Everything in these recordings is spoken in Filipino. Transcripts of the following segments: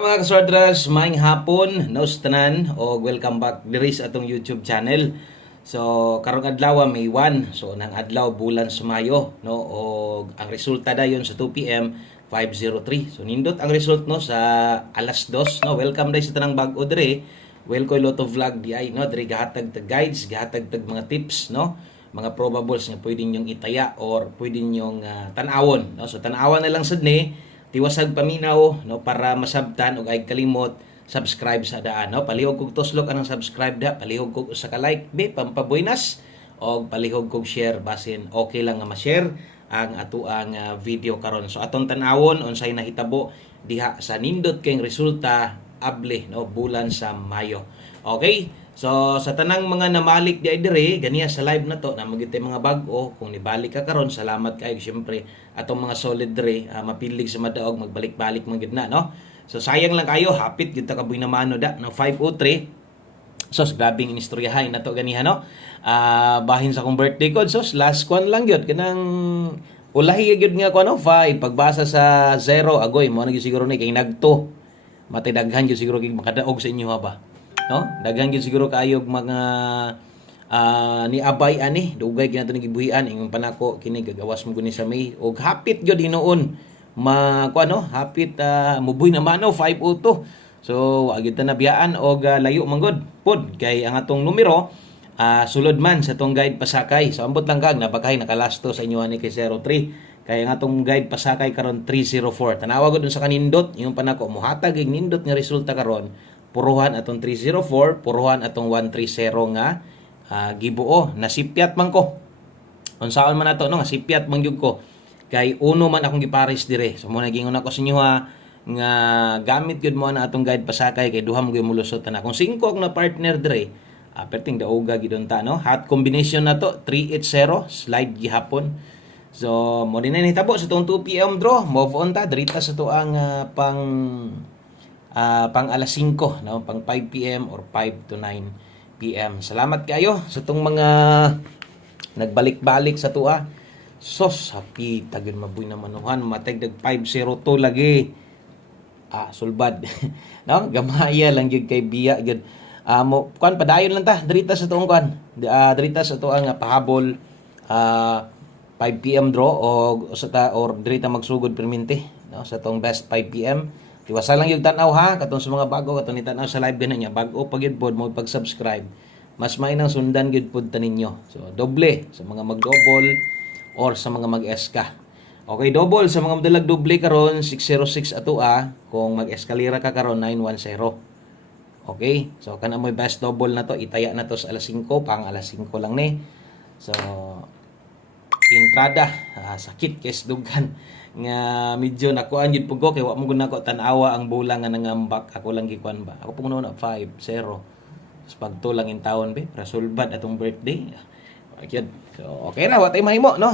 Mga kaswardras, maayong hapon, nos tanan o welcome back diri sa atong YouTube channel. So karong adlaw May 1, so nang adlaw bulan sa Mayo, no, o ang resulta dayon sa 2 PM 503. So nindot ang result no sa alas 2, no. Welcome dai sa tanang bag-o diri. Welcome Lotto Vlog di ay no, diri gahatag tag guides, gahatag tag mga tips, no. Mga probables nga pwede nyong itaya or pwede nyong tan-awon, no. So tan-awan na lang sad ni tiwasag paminaw no para masabtan og ay kalimot subscribe sa daan no, palihog kog tuslok anang subscribe da, palihog kog usa ka like be pampabuinas og palihog kog share basin okay lang nga ma-share ang atuang video karon. So atong tan-awon unsay nahitabo diha sa nindot kayong resulta able no bulan sa Mayo. Okay? So sa tanang mga namalik di dire ganiya sa live na to na magitay mga bag-o kung nibalik ka karon salamat kay syempre atong mga solid dire mapilig sa madaog magbalik-balik man gid na no. So sayang lang kayo hapit gid ta kabuy na mano da no 503. So grabing inistoryahay na to ganiha no. Bahin sa kong birthday ko so last one lang gyud kanang ulahi gyud nga ko no 5 pagbasa sa 0 agoy mo na siguro ni kay nagto matay daghan gyud siguro kay makadaog sa inyo ha ba no, daghan gyud siguro kaayog mga ni abay ani dugay ginato ni gibuhian ingon panako kini gagawas mo guni sa May og hapit gyud hinuon kuano hapit mubuy na mano 502. So wa gyud ta nabiyaan og layo manggod pod kay ang atong numero sulod man sa tong guide pasakay. So ambot lang kag napakahay nakalasto sa inyo ani kay 03 kay ang atong guide pasakay karon 304. Tanawa gud sa kanindot ingon panako mohatag ig nindot nga resulta karon puruhan atong 304, puruhan atong 130 nga gibuo. Nasipyat man ko. Unsaon man ato no, nasipyat man gyud ko. Kay uno man akong gipares dire. So mo nagingon ako sa inyo nga gamit gyud mo na atong guide pasakay kay duha mo gyud mulusot na. Kung 5 ang na partner dire, perting daoga gid ta no. Hot combination na to 380 slide gihapon. So mo din na hitabo sa tong 2 PM draw. Move on ta dirita sa tuang pang alas 5 no, pang 5 PM or 5 to 9 PM. Salamat kayo sa tong mga nagbalik-balik sa tuwa. Sos happy tagid mabuy na manuhan matag dag 502 lagi. Sulbad. No, gamaya lang gyud kay biya gyud. Mo kuan padayon lang ta dirita sa tuong kuan. Dirita sa tuang pahabol 5 PM draw or dirita magsugod permente no sa tong best 5 PM. Tiwasa lang yung tanaw ha, katong sa mga bago, katong ni tanaw sa live ganun niya, bago pag yun pod, mo pag-subscribe, mas may nang sundan yun pod taninyo. So, doble sa mga mag-double or sa mga mag-SK. Okay, double sa mga madalag doble karon 606 ato kung mag-eskalera ka karon 910. Okay, so kana mo best double na to, itaya na to sa alas 5, pang alas 5 lang ni. So, entrada, sakit kes dugan nga medyo nakuan jud pugo kay wa mo gud nako tan-awa ang bola nga nangambak ako lang gikuan ba ako pung na 5-0 sa pagtulang in taon be rasulbad atong birthday akyad. So okay ra wa tay mahimo no,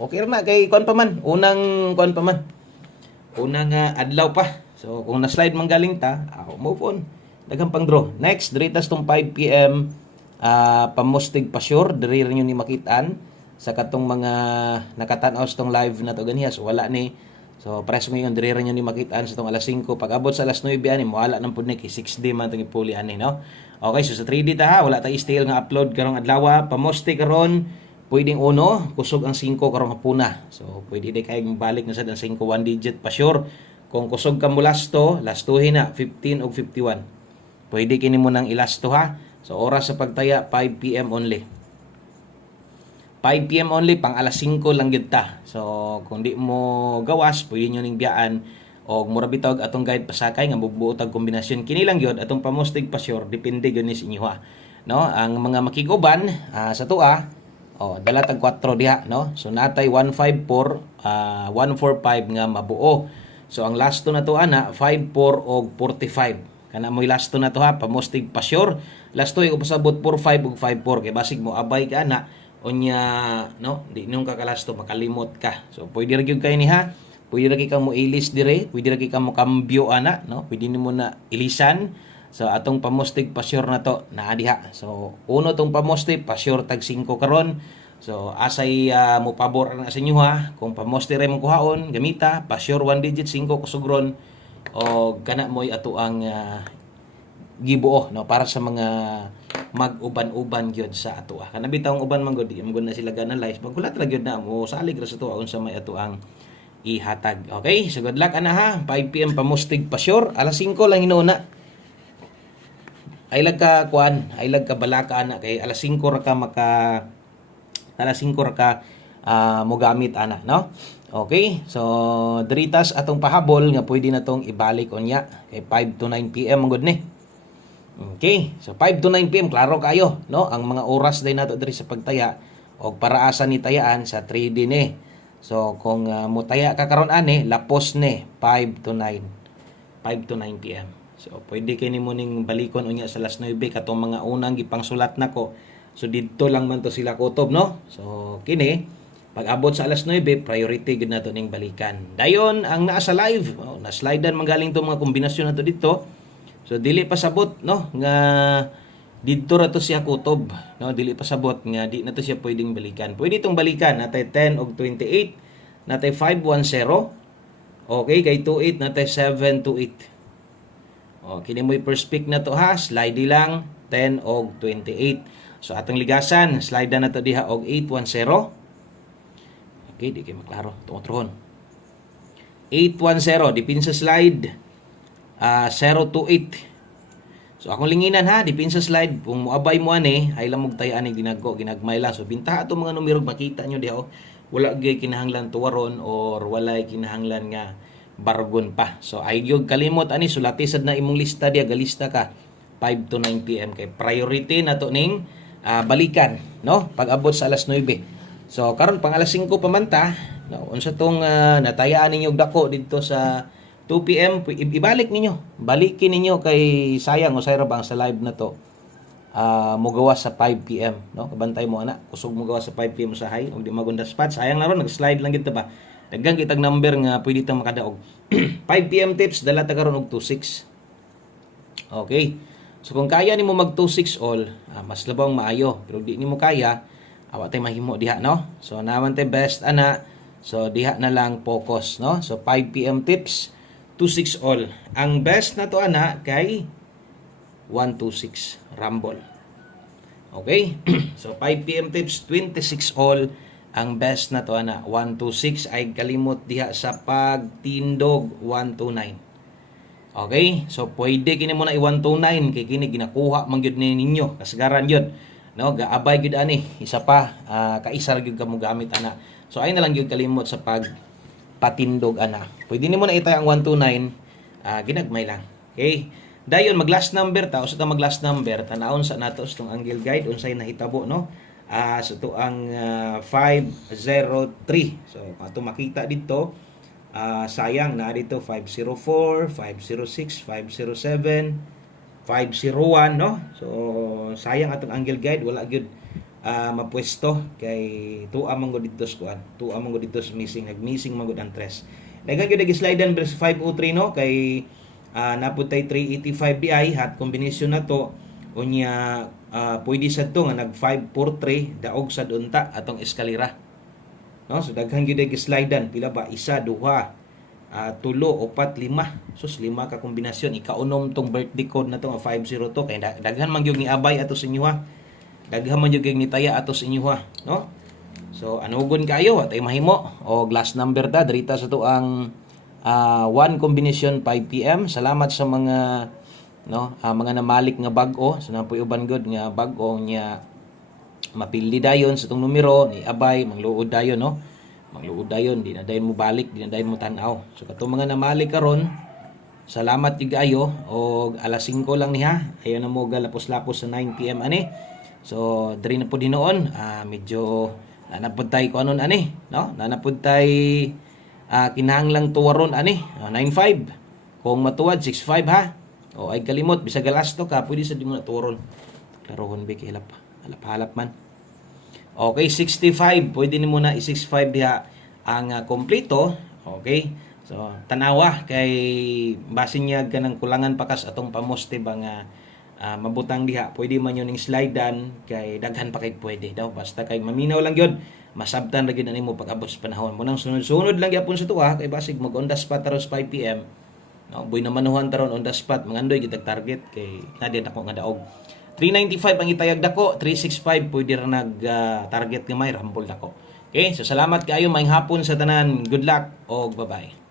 okay ra na kay kuan pa man unang adlaw pa. So kung na slide man galing ta move on daghang pang draw next diritas tong 5 PM pamustig pa sure diri rin ni makitaan sa katong mga nakatan-aw sa tong live na to ganiya. So wala ni. So press mo yung dire nyo ni makitaan sa tong alas 5 pag abot sa alas 9 ani mo wala nang pud ni kay 6D man tong ipuli ani no. Okay, so sa 3D ta wala ta style nga upload karong adlaw pamoste karon pwedeng uno kusog ang 5 karong hapuna. So pwede di kay balik na sa 5 1 digit pa sure. Kung kusog ka mo lastuhin na 15 o 51. Pwede kini mo nang ilasto ha. So oras sa pagtaya 5 PM only. 5 PM only, pang alas 5 lang gyud ta. So kung di mo gawas, pwede nyo ning biyaan og mura bitog atong guide pasakay nga bubuo tag kombinasyon kini lang gyud atong pamustig pa sure depende gyud ni sa inyo ha. No, ang mga makiguban sa tuwa dala tag 4 diha no. So natay 154 145 nga mabuo. So ang lasto na to ana 54 og 45. Kana mo'y lasto na to ha, pamustig pa sure. Lasto yung pasabot 45 og 54 kay basig mo abay ka ana unya no di nung kakalasto makalimot ka. So pwede ra gyud kay ni ha, pwede ra ka mo ilis dire, pwede ra ka mo kambyo ana no, pwede nimo na ilisan. So atong pamustig pa sure na to naa diha. So uno tong pamustig pa sure tag 5 karon. So asay mo pabor na sa inyo ha, kung pamustig ra mo kuhaon gamita pa sure 1 digit 5 kusugron o kana mo'y ato ang gibuo, no, para sa mga mag-uban-uban gyud sa ato. Kana bitawng uban man gud, mo na sila ga-analyze, magkulat ra gyud na mo salig ra sa ato unsa may ato ang ihatag. Okay, so good luck ana ha. 5 PM pamustig pa sure. Alas 5 lang hinuna. Ay lag ka kuan, ay lag ka balaka ana kay alas 5 ra ka alas 5 ra ka mo gamit ana, no? Okay, so diritas atong pahabol nga pwede na tong ibalik unya kay 5 to 9 PM ang good ni. Okay, so 5 to 9 PM klaro kayo, no? Ang mga oras day nato diri sa pagtaya og paraasa ni tayaan sa 3D ni. So kung mutaya ka karon ani, lapos ni 5 to 9. 5 to 9 PM. So pwede kini mo ning balikon unya sa alas 9 katong mga unang gipangsulat nako. So didto lang man to sila kutob, no? So kini pag abot sa alas 9, priority gid nato ning balikan. Dayon ang naa sa live, na-slidean manggaling to mga kombinasyon nato dito. So dili pa sabot, no, nga didto ra to siya kutob, no, dili pa sabot nga di na to siya pwedeng balikan. Pwede itong balikan natay 10 og 28, natay 510. Okay, kay 28 natay 728. Kini mo'y first pick na to ha, slide lang 10 og 28. So atong ligasan, slide na to diha og 810. Okay, di kayo maklaro, tungotron. 810 dipin sa slide 028. So akong linginan ha, dipin sa slide kung moabay mo ani ay lamog tayo ani ginagmay lang. So bintaha ato mga numero makita nyo diha, wala gyud kinahanglan tuwaron or walay kinahanglan nga bargon pa. So ay gyud kalimot ani sulati sad na imong lista diha, galista ka 5 to 9 PM kay priority nato ning balikan, no, pag abot sa alas 9. So karon pang alas 5 pa man ta, no, unsa tong natayaan ninyo dako dito sa 2 PM, ibalik ninyo. Balikin ninyo kay sayang usay ra bang sa live na to. Mo gawas sa 5 PM, no? Kabantay mo ana, kusog mo gawas sa 5 PM sa high, ug di magunda spot. Sayang na ron nag-slide lang gid ta ba. Daghan kitag number nga pwede tang makadaog. 5 PM tips dala ta karon og 26. Okay. So kung kaya nimo mag 26 all, mas labang maayo. Pero di nimo kaya, awa tay mahimo diha, no? So naman tay best ana. So diha na lang focus, no? So 5 PM tips, 26 all. Ang best na to ana kay 126 rumble. Okay? So 5 PM tips, 26 all. Ang best na to ana 126 ay kalimot diha sa pagtindog 129. Okay? So pwede kini mo na i-129 kay kini ginakuha man gyud ninyo, kasagaran gyud. No, gaabay gyud ani. Isa pa kaisa gyud kamo gamit ana. So ay na lang gyud kalimot sa patindog ana. Pwede nimo na itay ang 129, ginagmay lang. Okay? Dayon mag last number ta, usa ta mag last number, tanawon sa nato itong angle guide unsay nahitabo, no? So to ang 503. So ato makita dito, sayang na dito 504, 506, 507, 501, no? So sayang atong angle guide wala gyud mapwesto kay tuwa man gud dito sa kuan, tuwa man gud dito sa missing, nag-missing man gud ang tres. Daghang gyud gi-slide dan verse 503, no, kay naputay 385 BI hat combination na to unya pwede sad to nga nag 543 daog sad unta atong eskalera, no? So daghang gyud gi-slide dan pila ba, isa, duha, tulo, upat, lima. Sus, lima ka kombinasyon. Ikaunom tong birthday code na to nga 502 kay daghan man gyud ni abay ato sa inyo ha. Daghan man gyud ni taya ato sa inyo ha, no? So anugon kayo atay mahimo o glass number ta dirita sa to ang 1 combination 5 PM. Salamat sa mga mga namalik nga bag-o. So napoy uban gud nga bag-o nya mapildi dayon sa tong numero ni abay mangluod dayon, no? Mangluod dayon, di na dayon mo balik, di na dayon mo tan-aw. So katong mga namalik karon, salamat gyud kayo og alas 5 lang niha. Ayo na mo galapos-lapos sa 9 PM ani. So diri na po dinoon, medyo nanapod tay ko anon ani, no? Nanapod tay kinahanglang tuwaron ani, 95. Kung matuwad 65 ha. O ay kalimot bisag galas to ka, pwede sa di mo na tuwaron. Klarohon be kay halap man. Okay, 65, pwede nimo na i-65 diha ang kompleto. Okay? So tanawa kay basin niya ganang kulangan pakas atong pamoste ba nga mabutang diha, pwede man yun ning slidean kay daghan pa kay pwede daw, basta kay maminaw lang yun, masabtan ra gyud nimo pag abot sa panahon mo nang sunod-sunod lang gyapon sa tuwa kay basig mag on the spot aros 5 PM, No, boy na manuhan taron on the spot, mangandoy gitag target kay nadya nako nga daog. 395 ang itayag dako, 365 pwede ra nag target gamay rambol dako. Okay, so salamat kaayo maayong hapon sa tanan. Good luck og bye-bye.